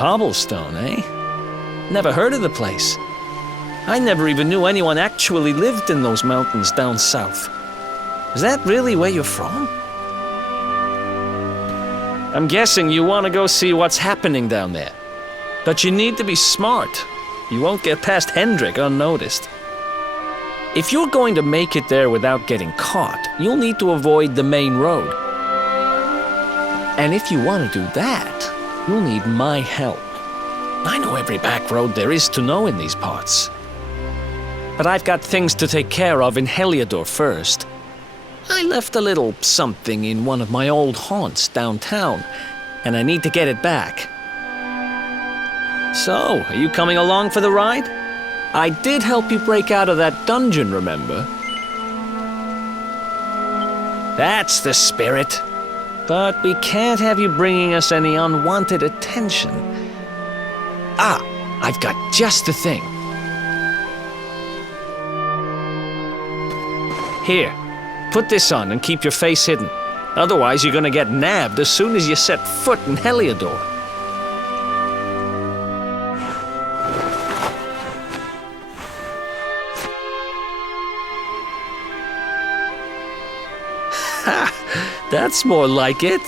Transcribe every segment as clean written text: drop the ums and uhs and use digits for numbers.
Cobblestone, eh? Never heard of the place. I never even knew anyone actually lived in those mountains down south. Is that really where you're from? I'm guessing you want to go see what's happening down there. But you need to be smart. You won't get past Hendrik unnoticed. If you're going to make it there without getting caught, you'll need to avoid the main road. And if you want to do that, you'll need my help. I know every back road there is to know in these parts. But I've got things to take care of in Heliodor first. I left a little something in one of my old haunts downtown, and I need to get it back. So, are you coming along for the ride? I did help you break out of that dungeon, remember? That's the spirit. But we can't have you bringing us any unwanted attention. Ah, I've got just the thing. Here, put this on and keep your face hidden. Otherwise, you're gonna get nabbed as soon as you set foot in Heliodor. That's more like it.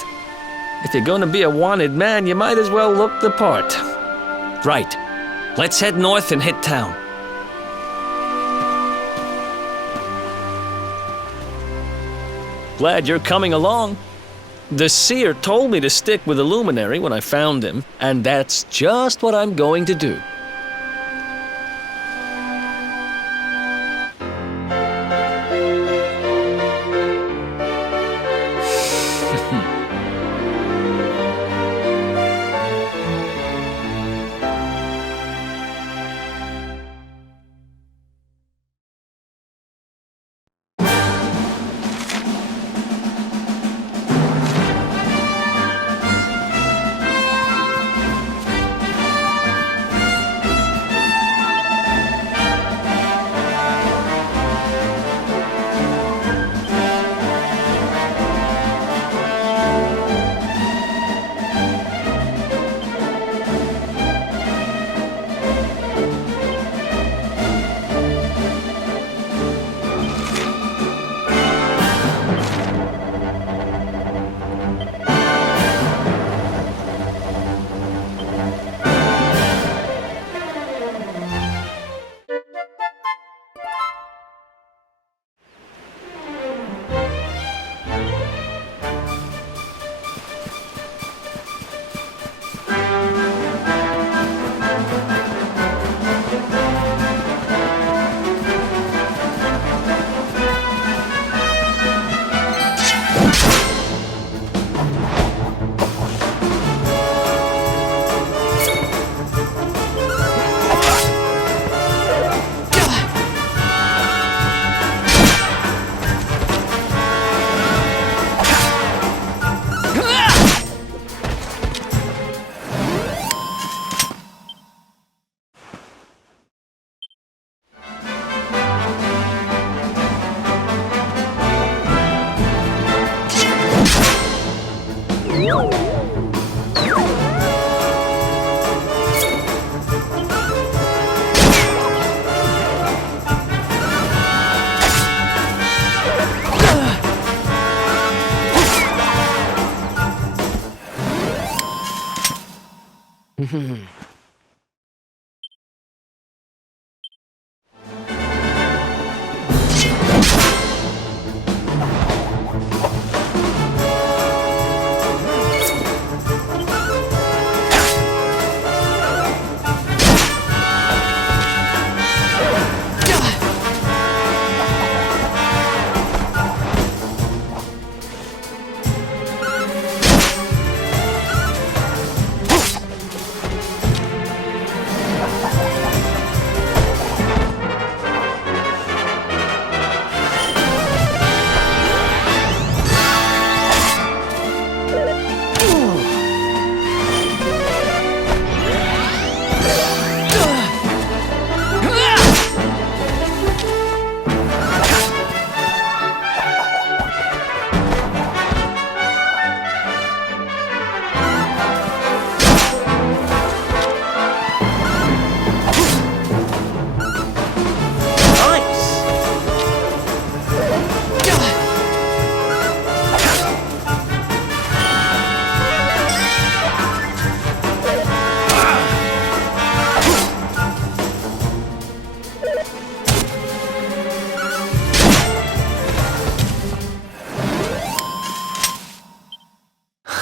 If you're gonna be a wanted man, you might as well look the part. Right. Let's head north and hit town. Glad you're coming along. The seer told me to stick with the luminary when I found him, and that's just what I'm going to do.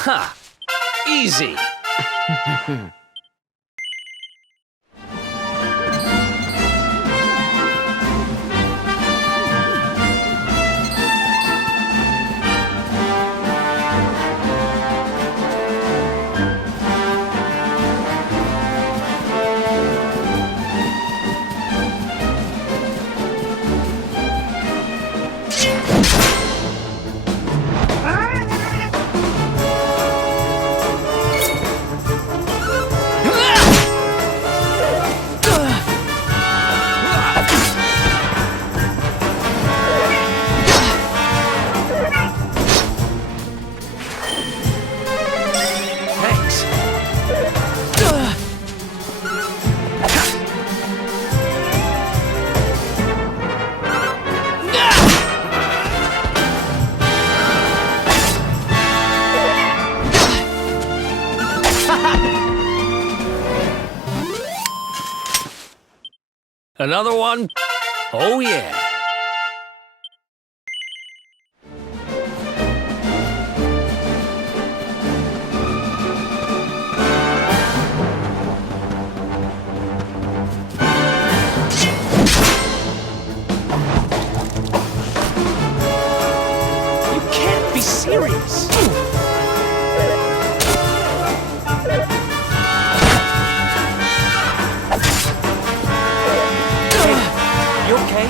Ha! Easy. Another one? Oh, yeah. You can't be serious. You okay?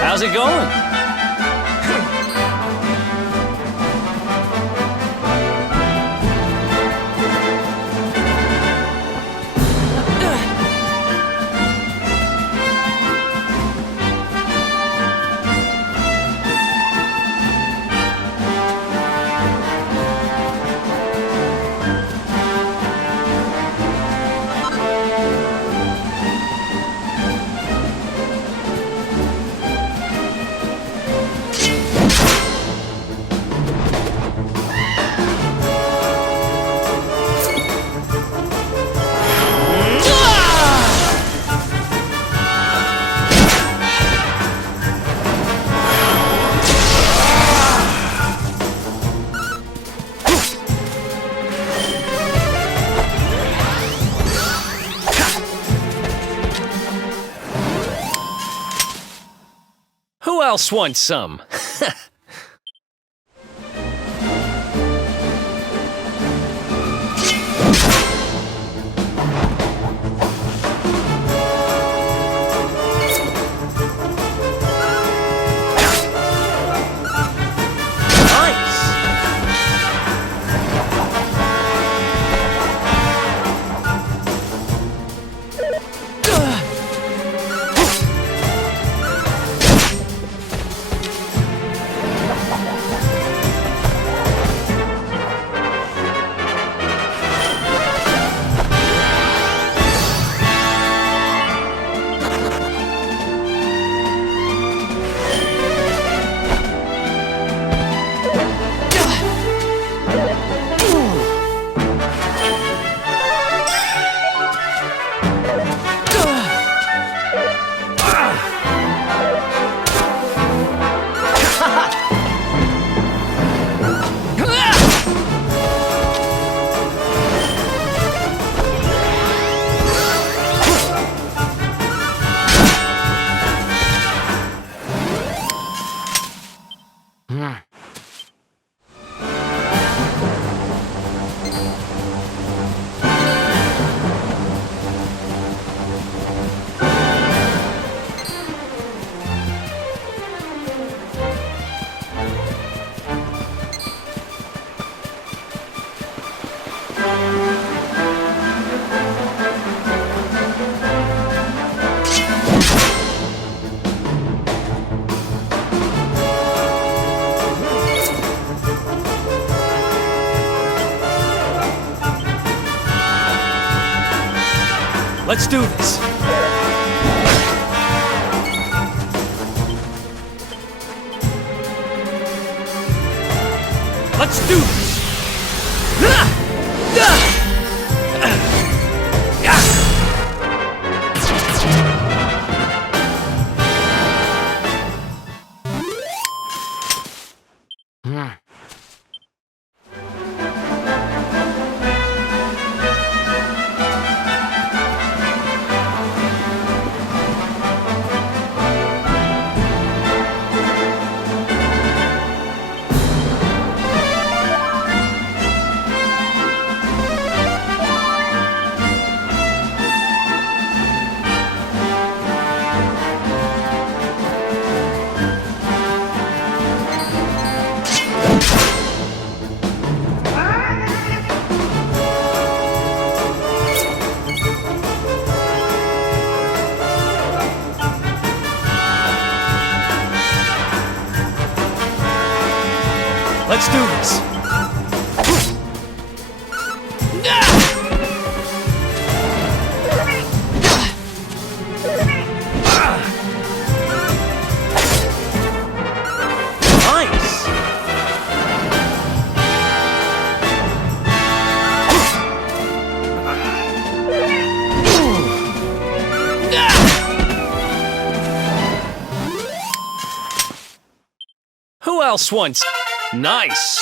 How's it going? Who else wants some? Let's do this. Let's do this. Let's do this. Nice. Who else wants? Nice!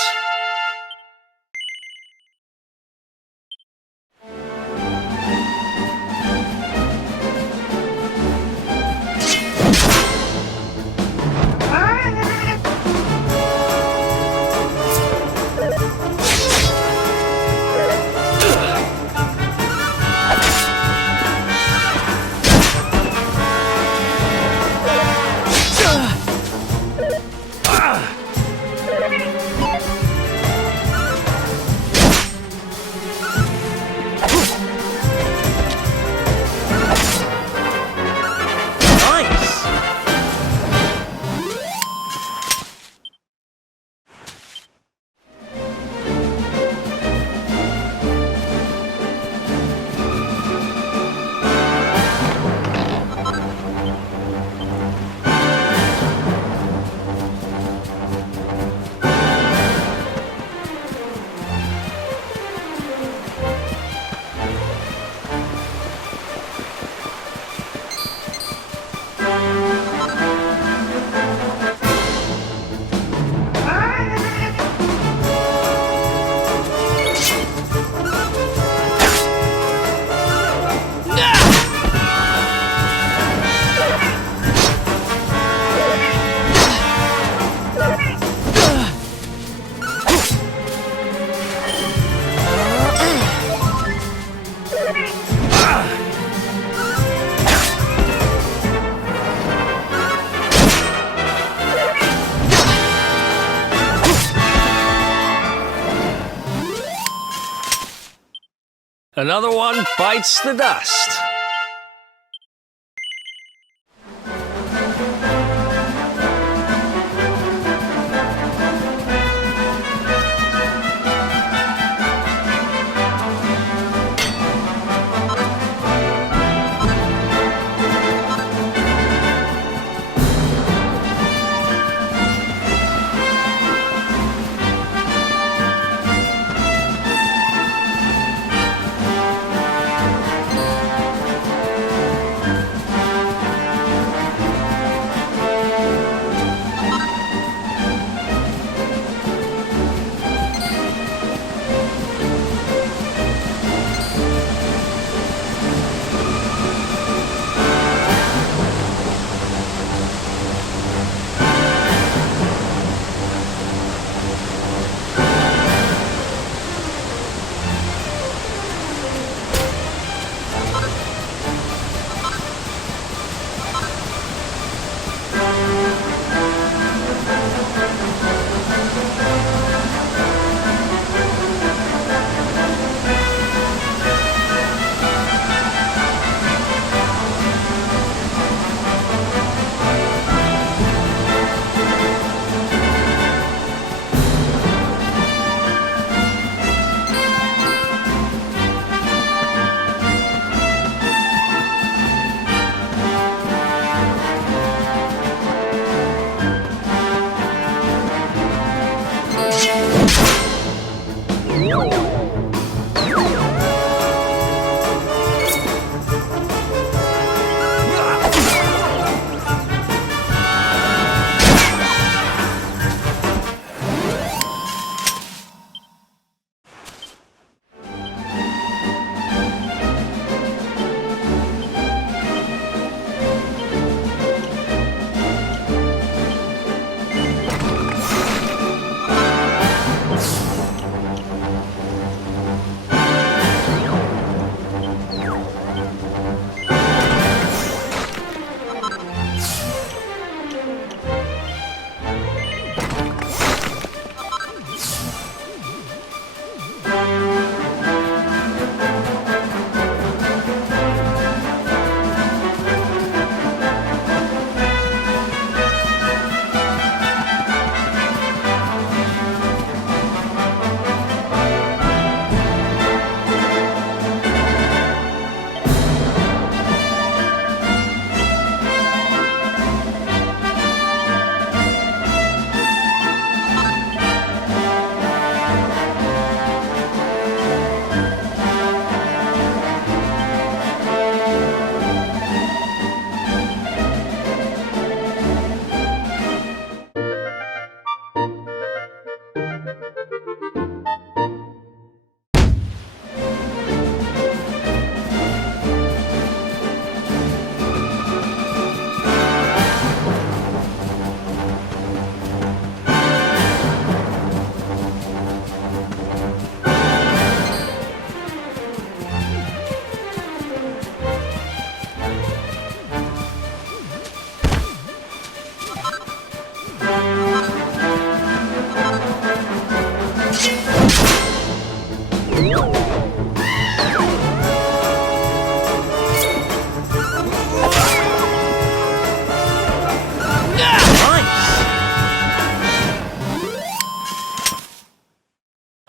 Another one bites the dust.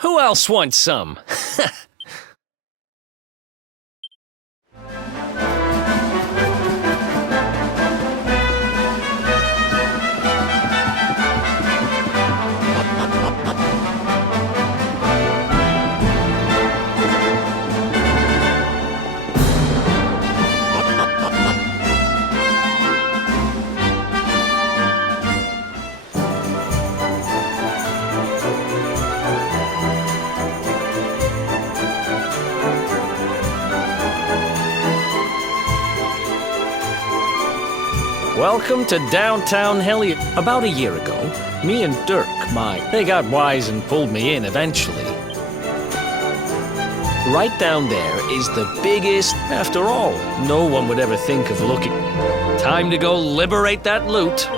Who else wants some? Welcome to downtown Hellier. About a year ago, me and Dirk, they got wise and pulled me in eventually. Right down there is the biggest, after all, no one would ever think of looking. Time to go liberate that loot.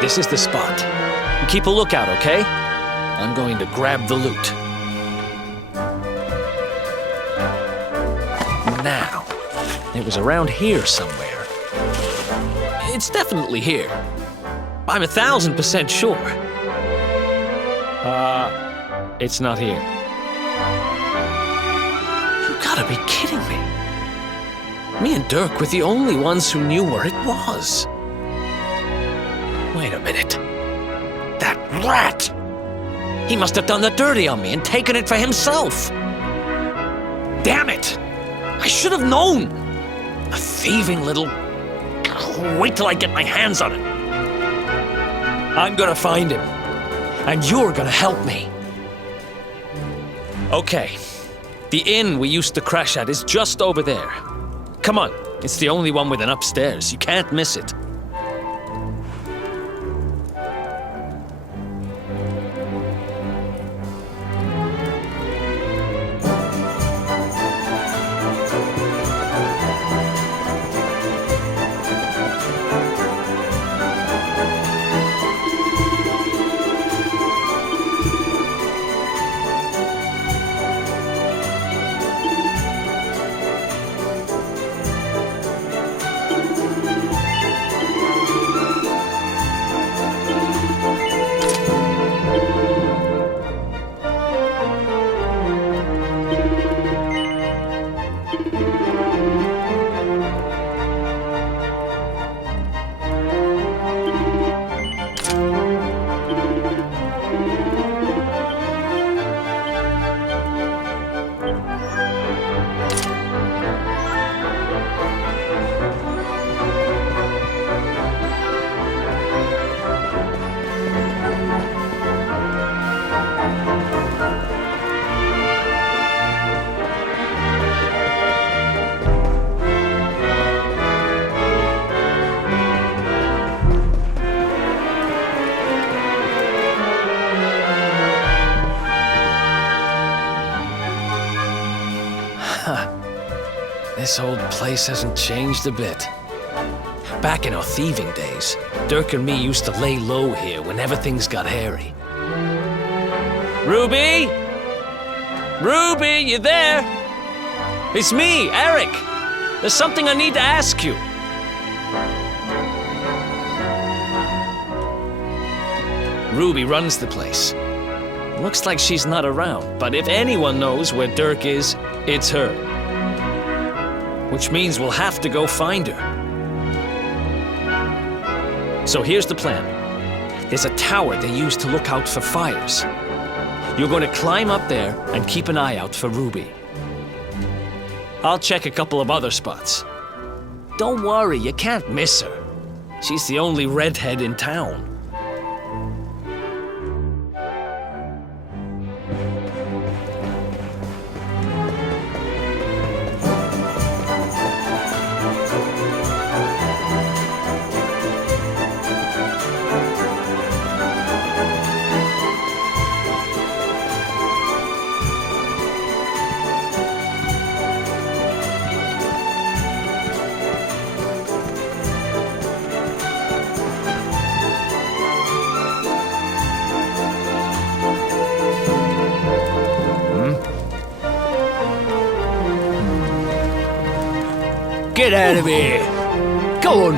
This is the spot. Keep a lookout, okay? I'm going to grab the loot. Now, it was around here somewhere. It's definitely here. I'm 1,000% sure. It's not here. You gotta be kidding me. Me and Dirk were the only ones who knew where it was. Wait a minute. That rat! He must have done the dirty on me and taken it for himself. Damn it! I should have known! A thieving little... Wait till I get my hands on it. I'm gonna find him. And you're gonna help me. Okay. The inn we used to crash at is just over there. Come on. It's the only one with an upstairs. You can't miss it. This old place hasn't changed a bit. Back in our thieving days, Dirk and me used to lay low here whenever things got hairy. Ruby? Ruby, you there? It's me, Eric. There's something I need to ask you. Ruby runs the place. Looks like she's not around, but if anyone knows where Dirk is, it's her. Which means we'll have to go find her. So here's the plan. There's a tower they use to look out for fires. You're going to climb up there and keep an eye out for Ruby. I'll check a couple of other spots. Don't worry, you can't miss her. She's the only redhead in town. Get out of here! Go on!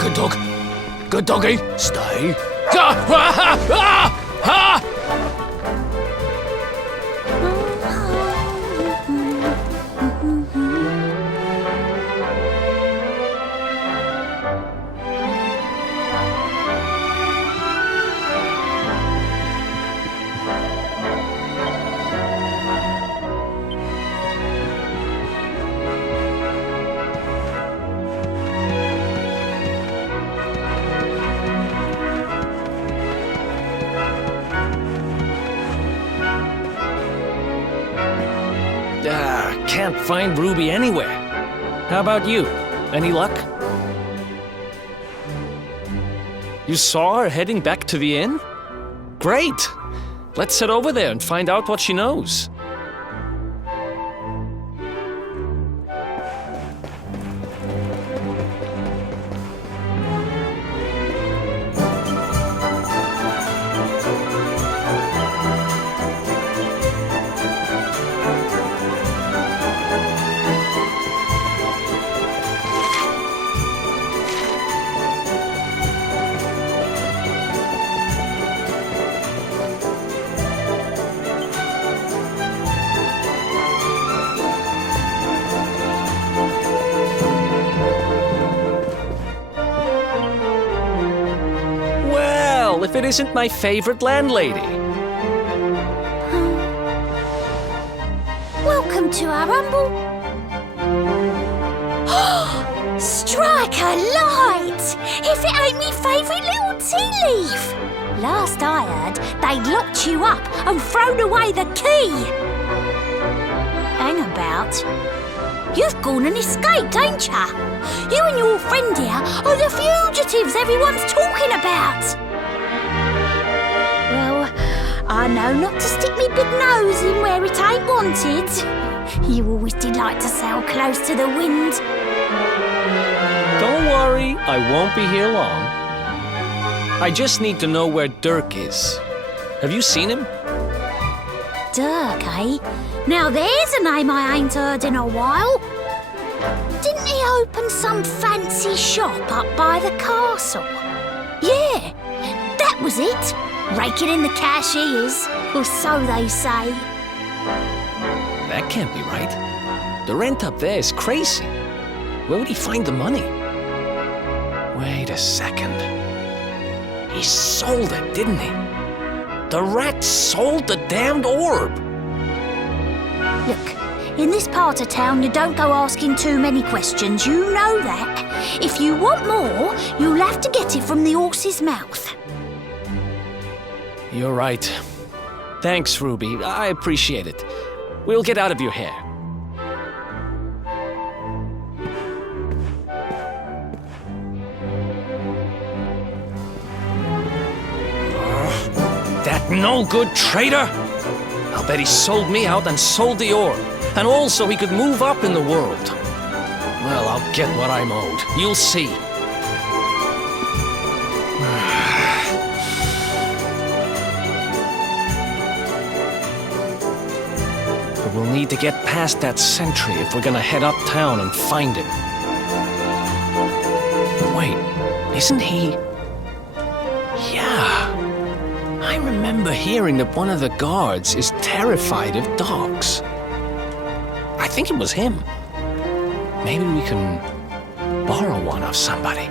Good dog. Good doggy. Stay. Can't find Ruby anywhere. How about you? Any luck? You saw her heading back to the inn? Great! Let's head over there and find out what she knows. If it isn't my favorite landlady. Welcome to our humble... Strike a light! If it ain't me favourite little tea leaf! Last I heard, they'd locked you up and thrown away the key! Hang about. You've gone and escaped, ain't ya? You and your friend here are the fugitives everyone's talking about! I know not to stick me big nose in where it ain't wanted. You always did like to sail close to the wind. Don't worry, I won't be here long. I just need to know where Dirk is. Have you seen him? Dirk, eh? Now there's a name I ain't heard in a while. Didn't he open some fancy shop up by the castle? Yeah, that was it. Raking in the cash he is, or so they say. That can't be right. The rent up there is crazy. Where would he find the money? Wait a second. He sold it, didn't he? The rat sold the damned orb! Look, in this part of town, you don't go asking too many questions. You know that. If you want more, you'll have to get it from the horse's mouth. You're right. Thanks, Ruby. I appreciate it. We'll get out of your hair. That no-good traitor! I'll bet he sold me out and sold the orb. And also he could move up in the world. Well, I'll get what I'm owed. You'll see. But we'll need to get past that sentry if we're gonna head uptown and find him. Wait, isn't he... Yeah. I remember hearing that one of the guards is terrified of dogs. I think it was him. Maybe we can borrow one of somebody.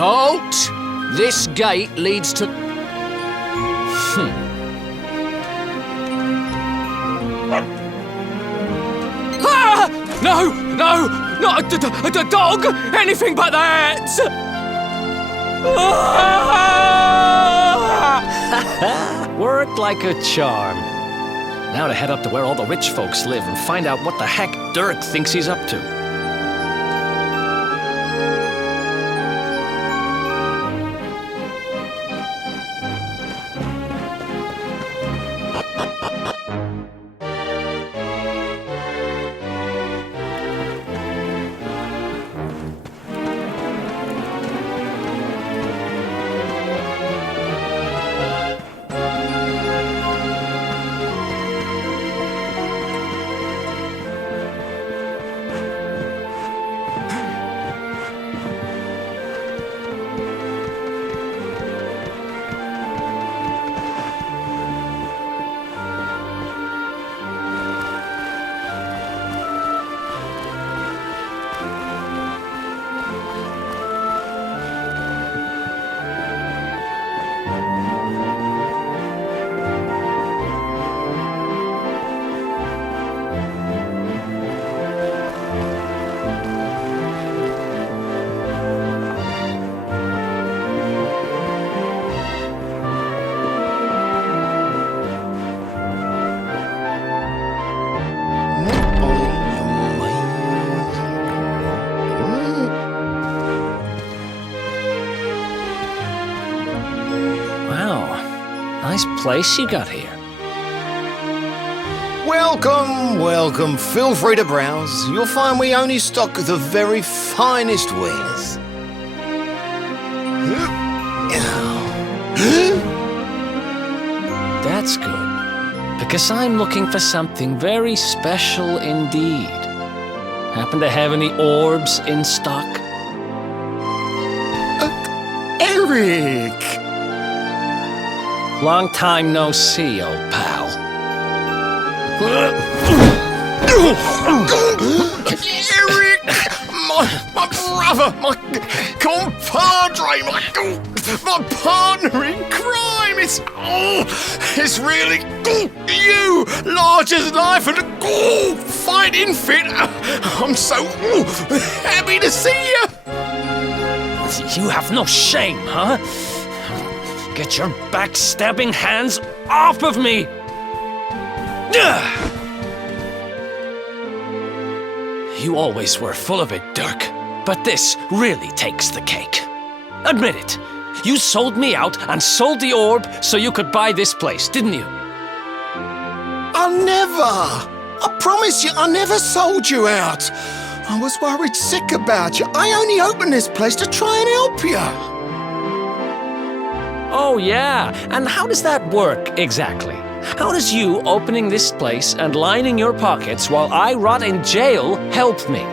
Halt! This gate leads to... Ah! No! No! Not a dog! Anything but that! Ah! Worked like a charm. Now to head up to where all the rich folks live and find out what the heck Dirk thinks he's up to. Nice place you got here. Welcome, welcome. Feel free to browse. You'll find we only stock the very finest wares. That's good, because I'm looking for something very special indeed. Happen to have any orbs in stock? Eric! Long time no see, old pal. Eric! My brother, my compadre, my partner in crime! It's really you, large as life and fighting fit. I'm so happy to see you. You have no shame, huh? Get your backstabbing hands off of me! You always were full of it, Dirk. But this really takes the cake. Admit it. You sold me out and sold the orb so you could buy this place, didn't you? I promise you, I never sold you out. I was worried sick about you. I only opened this place to try and help you. Oh, yeah. And how does that work exactly? How does you opening this place and lining your pockets while I rot in jail help me?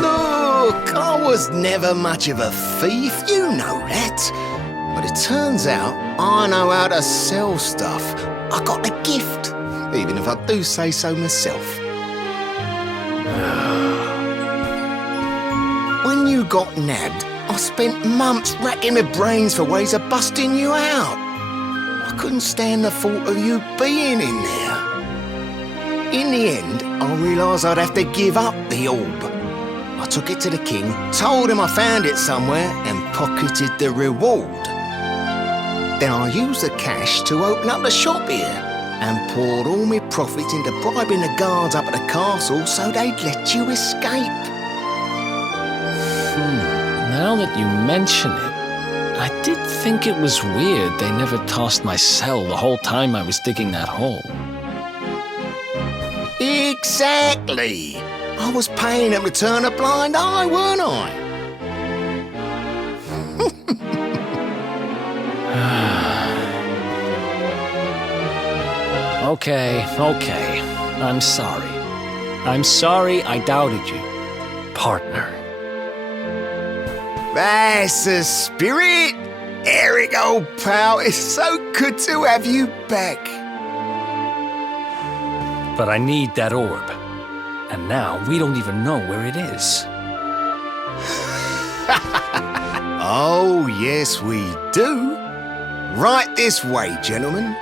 Look, I was never much of a thief, you know that. But it turns out I know how to sell stuff. I got a gift, even if I do say so myself. When you got nabbed, I spent months racking my brains for ways of busting you out. I couldn't stand the thought of you being in there. In the end, I realised I'd have to give up the orb. I took it to the king, told him I found it somewhere, and pocketed the reward. Then I used the cash to open up the shop here, and poured all my profits into bribing the guards up at the castle so they'd let you escape. Now that you mention it, I did think it was weird they never tossed my cell the whole time I was digging that hole. Exactly! I was paying them to turn a blind eye, weren't I? Okay. I'm sorry. I'm sorry I doubted you, partner. That's the spirit! Eric, old pal, it's so good to have you back. But I need that orb. And now we don't even know where it is. Oh, yes, we do. Right this way, gentlemen.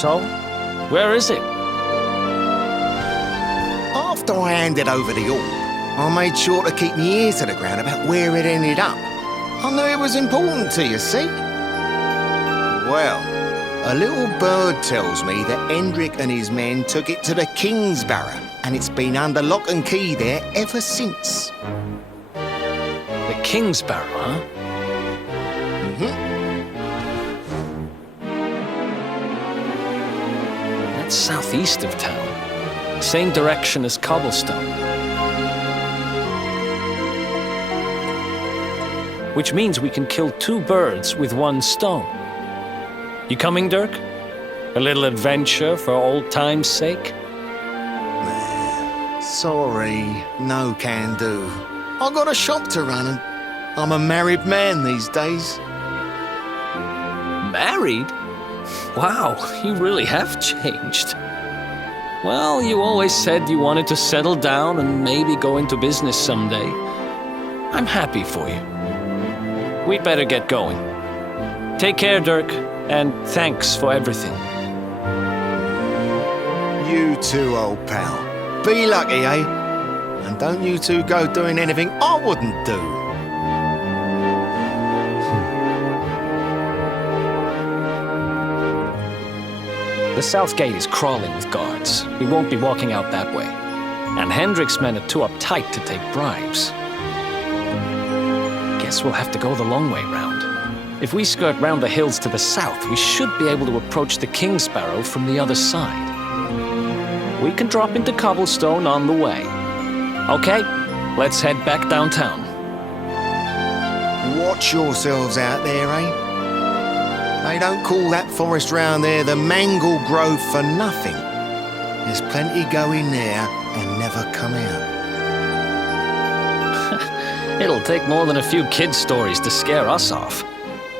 So, where is it? After I handed over the orb, I made sure to keep my ears to the ground about where it ended up. I knew it was important to you, see? Well, a little bird tells me that Hendrik and his men took it to the King's Barrow, and it's been under lock and key there ever since. The King's Barrow, huh? That's southeast of town. Same direction as Cobblestone. Which means we can kill two birds with one stone. You coming, Dirk? A little adventure for old time's sake? Sorry, no can do. I got a shop to run and I'm a married man these days. Married? Wow, you really have changed. Well, you always said you wanted to settle down and maybe go into business someday. I'm happy for you. We'd better get going. Take care, Dirk, and thanks for everything. You too, old pal. Be lucky, eh? And don't you two go doing anything I wouldn't do. The south gate is crawling with guards. We won't be walking out that way. And Hendrik's men are too uptight to take bribes. Guess we'll have to go the long way round. If we skirt round the hills to the south, we should be able to approach the King Sparrow from the other side. We can drop into Cobblestone on the way. Okay, let's head back downtown. Watch yourselves out there, eh? They don't call that forest round there the Mangle Grove for nothing. There's plenty go in there and never come out. It'll take more than a few kid stories to scare us off.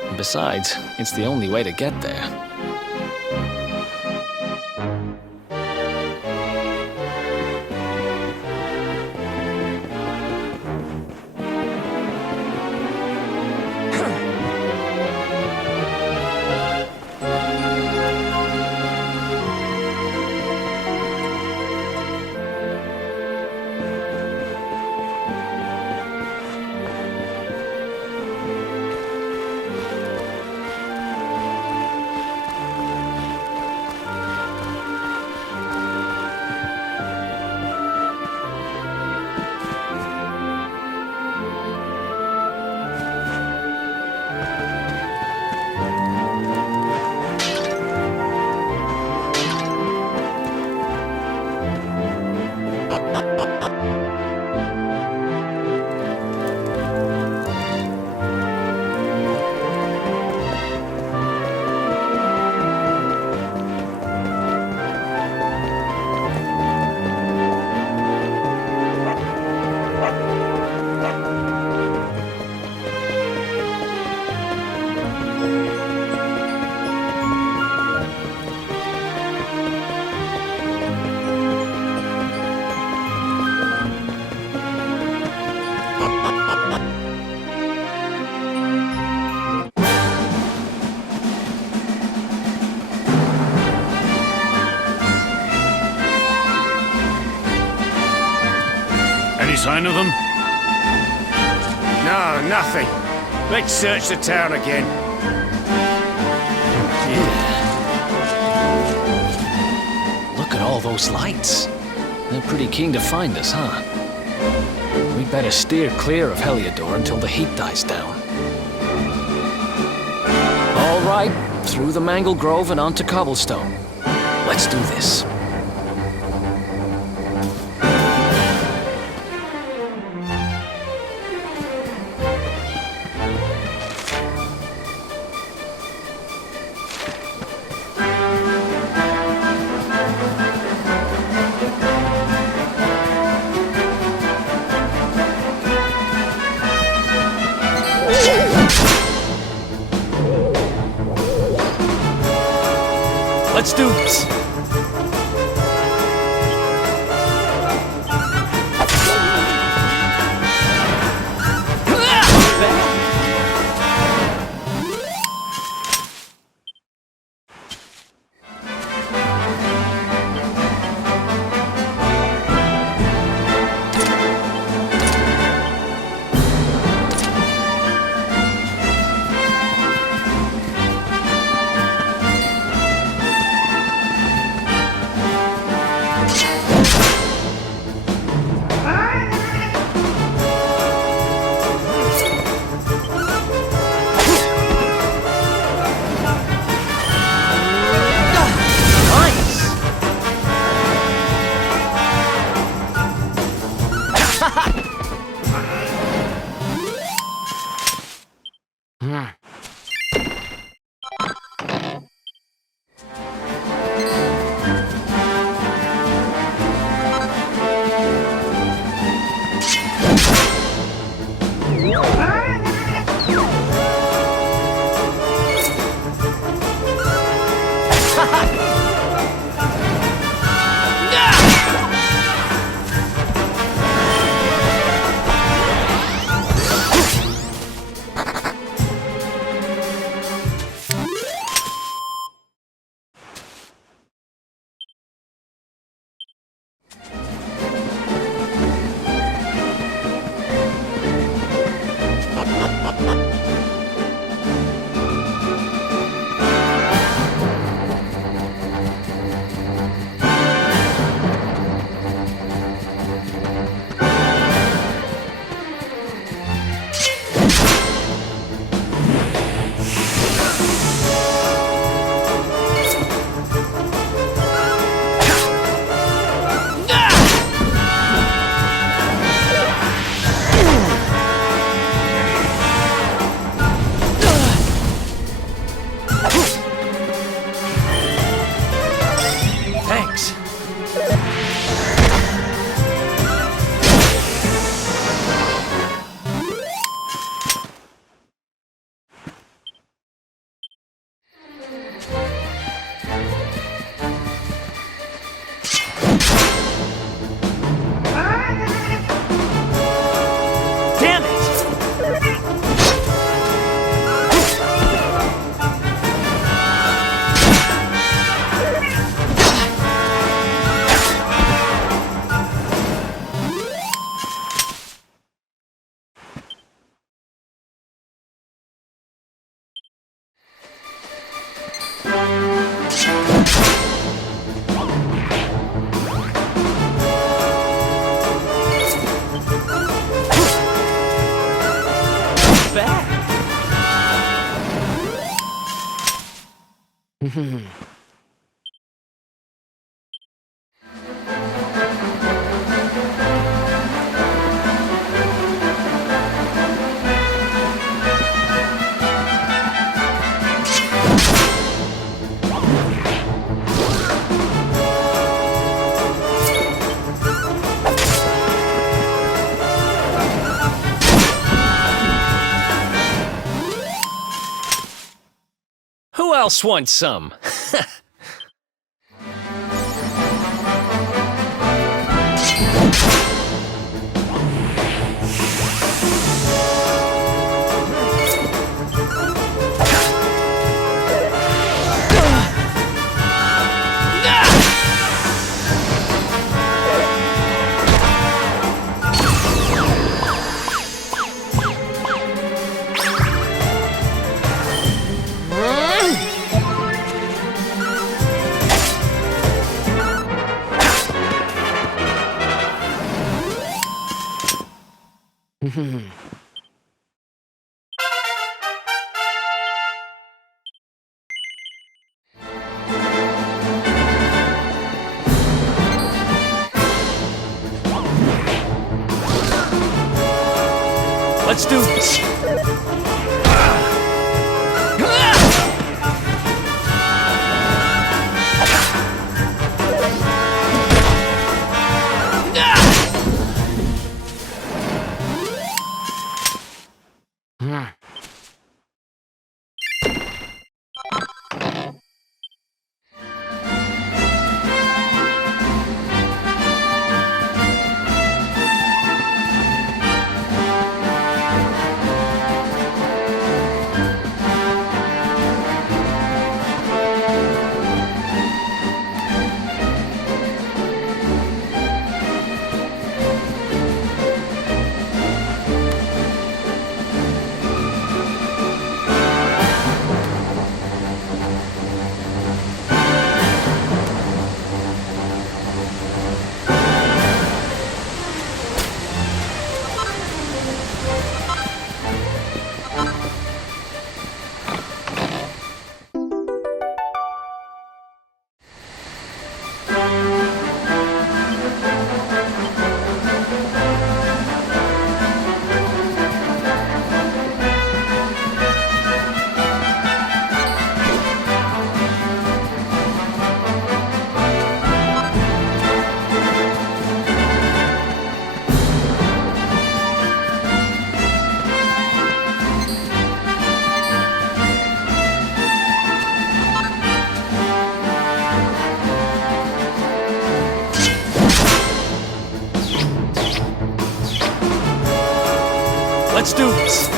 And besides, it's the only way to get there. Any sign of them? No, nothing. Let's search the town again. Look at all those lights. They're pretty keen to find us, huh? We'd better steer clear of Heliodor until the heat dies down. All right, through the Mangle Grove and onto Cobblestone. Let's do this. Let's do this. else wants some? Let's do this. Let's do this.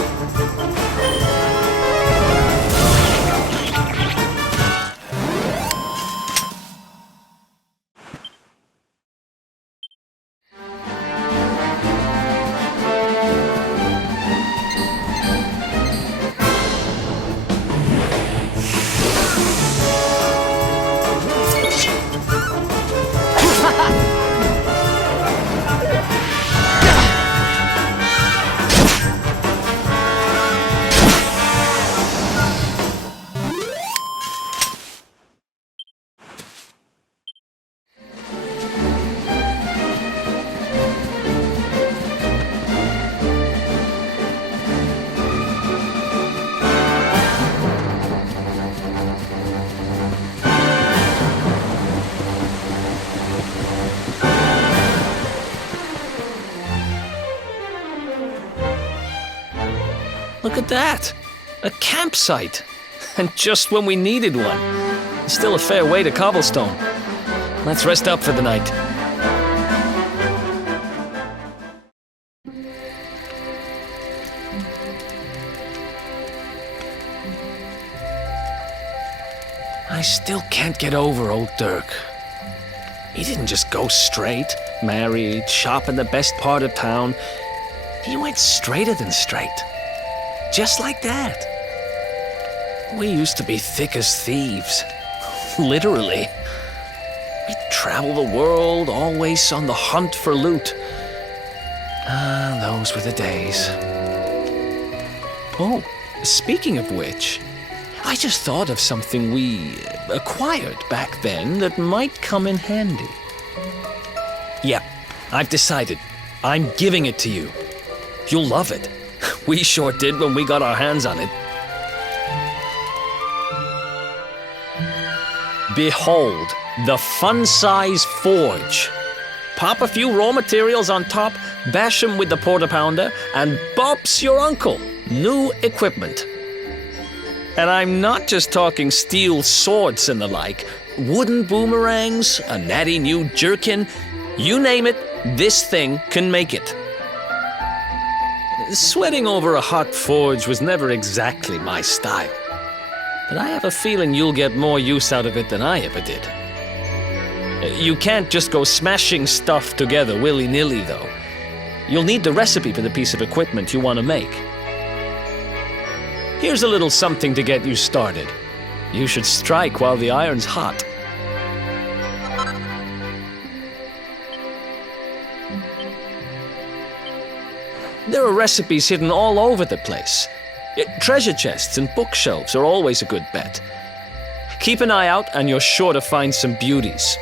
Look at that! A campsite! And just when we needed one. Still a fair way to cobblestone. Let's rest up for the night. I still can't get over old Dirk. He didn't just go straight, married, shop in the best part of town. He went straighter than straight. Just like that. We used to be thick as thieves. Literally. We'd travel the world, always on the hunt for loot. Ah, those were the days. Oh, speaking of which, I just thought of something we acquired back then that might come in handy. Yeah, I've decided. I'm giving it to you. You'll love it. We sure did when we got our hands on it. Behold, the fun-size forge. Pop a few raw materials on top, bash 'em with the porta pounder, and bop's your uncle. New equipment. And I'm not just talking steel swords and the like. Wooden boomerangs, a natty new jerkin, you name it, this thing can make it. Sweating over a hot forge was never exactly my style. But I have a feeling you'll get more use out of it than I ever did. You can't just go smashing stuff together willy-nilly, though. You'll need the recipe for the piece of equipment you want to make. Here's a little something to get you started. You should strike while the iron's hot. There are recipes hidden all over the place. Treasure chests and bookshelves are always a good bet. Keep an eye out and you're sure to find some beauties.